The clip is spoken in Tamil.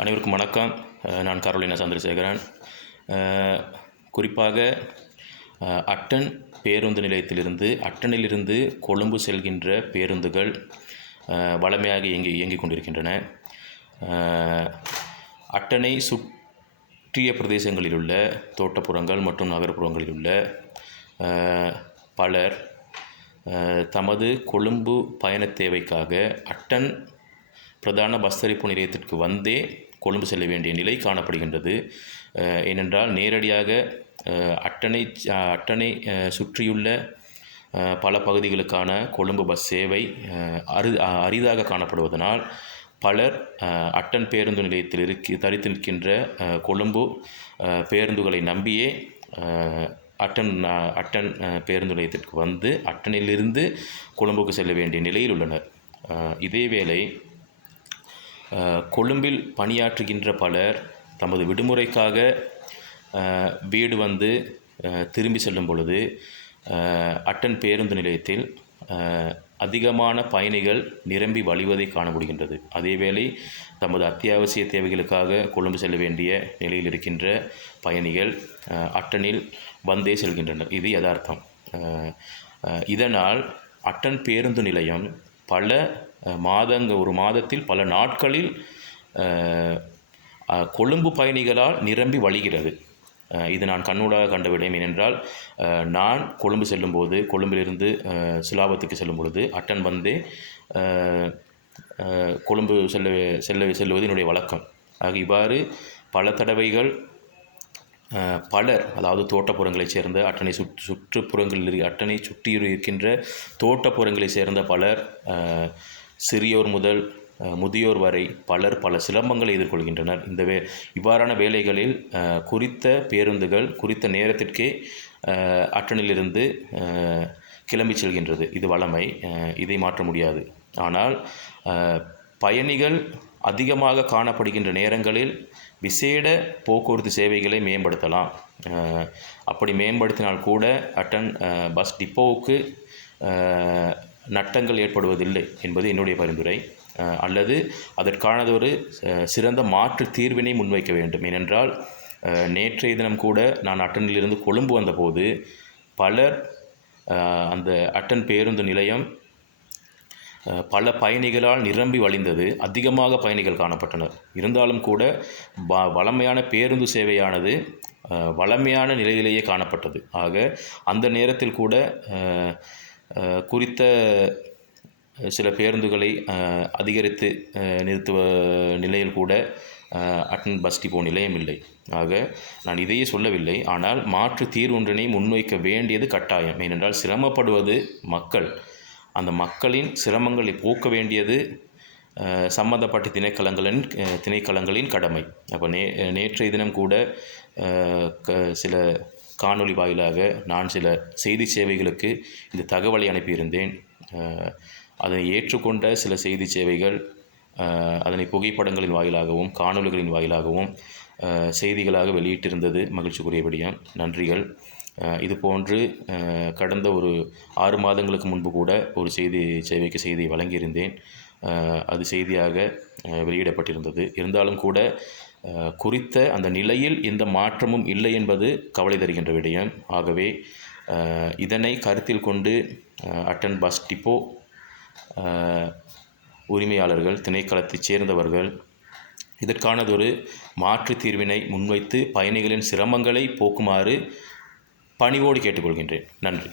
அனைவருக்கும் வணக்கம். நான் கரோலினா சந்திரசேகரன். குறிப்பாக அட்டன் பேருந்து நிலையத்திலிருந்து அட்டனிலிருந்து கொழும்பு செல்கின்ற பேருந்துகள் வழமையாக இயங்கிக் கொண்டிருக்கின்றன. அட்டனை சுற்றிய பிரதேசங்களில் உள்ள தோட்டப்புறங்கள் மற்றும் நகர்ப்புறங்களில் உள்ள பலர் தமது கொழும்பு பயணத் தேவைக்காக அட்டன் பிரதான பஸ் தரிப்பு நிலையத்திற்கு வந்தே கொழும்பு செல்ல வேண்டிய நிலை காணப்படுகின்றது. ஏனென்றால் நேரடியாக அட்டனை சுற்றியுள்ள பல பகுதிகளுக்கான கொழும்பு பஸ் சேவை அரிதாக காணப்படுவதனால் பலர் அட்டன் பேருந்து நிலையத்தில் தரித்து நிற்கின்ற கொழும்பு பேருந்துகளை நம்பியே அட்டன் பேருந்து நிலையத்திற்கு வந்து அட்டனிலிருந்து கொழும்புக்கு செல்ல வேண்டிய நிலையில் உள்ளனர். இதேவேளை கொழும்பில் பணியாற்றுகின்ற பலர் தமது விடுமுறைக்காக வீடு வந்து திரும்பி செல்லும் பொழுது அட்டன் பேருந்து நிலையத்தில் அதிகமான பயணிகள் நிரம்பி வழிவதை காண முடிகின்றது. அதேவேளை தமது அத்தியாவசிய தேவைகளுக்காக கொழும்பு செல்ல வேண்டிய நிலையில் இருக்கின்ற பயணிகள் அட்டனில் வந்தே செல்கின்றனர். இது யதார்த்தம். இதனால் அட்டன் பேருந்து நிலையம் பல ஒரு மாதத்தில் பல நாட்களில் கொழும்பு பயணிகளால் நிரம்பி வழிகிறது. இது நான் கண்ணூடாக கண்ட விடயம். ஏனென்றால் நான் கொழும்பு செல்லும்போது கொழும்பிலிருந்து சிலாபத்துக்கு செல்லும் பொழுது அட்டன் வந்தே கொழும்பு செல்வது என்னுடைய வழக்கம். ஆக இவ்வாறு பல தடவைகள் பலர், அதாவது தோட்டப்புறங்களைச் சேர்ந்த அட்டனை சுற்றி இருக்கின்ற தோட்டப்புறங்களைச் சேர்ந்த பலர், சிறியோர் முதல் முதியோர் வரை பலர் பல சிரமங்களை எதிர்கொள்கின்றனர். இவ்வாறான வேளைகளில் குறித்த பேருந்துகள் குறித்த நேரத்திற்கே அட்டனிலிருந்து கிளம்பி செல்கின்றது. இது வழமை, இதை மாற்ற முடியாது. ஆனால் பயணிகள் அதிகமாக காணப்படுகின்ற நேரங்களில் விசேட போக்குவரத்து சேவைகளை மேம்படுத்தலாம். அப்படி மேம்படுத்தினால் கூட அட்டன் பஸ் டிப்போவுக்கு நட்டங்கள் ஏற்படுவதில்லை என்பது என்னுடைய பரிந்துரை. அல்லது அதற்கானதொரு சிறந்த மாற்று தீர்வினை முன்வைக்க வேண்டும். ஏனென்றால் நேற்றைய தினம் கூட நான் அட்டனிலிருந்து கொழும்பு வந்தபோது பலர் அந்த அட்டன் பேருந்து நிலையம் பல பயணிகளால் நிரம்பி வழிந்தது. அதிகமாக பயணிகள் காணப்பட்டனர். இருந்தாலும் கூட வழமையான பேருந்து சேவையானது வழமையான நிலையிலேயே காணப்பட்டது. ஆக அந்த நேரத்தில் கூட குறித்த சில பேருந்துகளை அதிகரித்து நிறுத்துவ நிலையில் கூட அட்டன் பஸ் டிப்போ நிலையம் இல்லை. ஆக நான் இதையே சொல்லவில்லை. ஆனால் மாற்று தீர்வொன்றினை முன்வைக்க வேண்டியது கட்டாயம். ஏனென்றால் சிரமப்படுவது மக்கள். அந்த மக்களின் சிரமங்களை போக்க வேண்டியது சம்பந்தப்பட்ட திணைக்களங்களின் கடமை. அப்போ நேற்றைய தினம் கூட சில காணொளி வாயிலாக நான் சில செய்தி சேவைகளுக்கு இந்த தகவலை அனுப்பியிருந்தேன். அதனை ஏற்றுக்கொண்ட சில செய்தி சேவைகள் அதனை புகைப்படங்களின் வாயிலாகவும் காணொளிகளின் வாயிலாகவும் செய்திகளாக வெளியிட்டிருந்தது மகிழ்ச்சிக்குரிய விடயம். நன்றிகள். இதுபோன்று கடந்த ஒரு 6 மாதங்களுக்கு முன்பு கூட ஒரு சேவைக்கு செய்தியை வழங்கியிருந்தேன். அது செய்தியாக வெளியிடப்பட்டிருந்தது. இருந்தாலும் கூட குறித்த அந்த நிலையில் எந்த மாற்றமும் இல்லை என்பது கவலை தருகின்ற விடயம். ஆகவே இதனை கருத்தில் கொண்டு அட்டன் பஸ் டிப்போ உரிமையாளர்கள், திணைக்களத்தைச் சேர்ந்தவர்கள் இதற்கானதொரு மாற்று தீர்வினை முன்வைத்து பயணிகளின் சிரமங்களை போக்குமாறு பணிவோடு கேட்டுக்கொள்கின்றேன். நன்றி.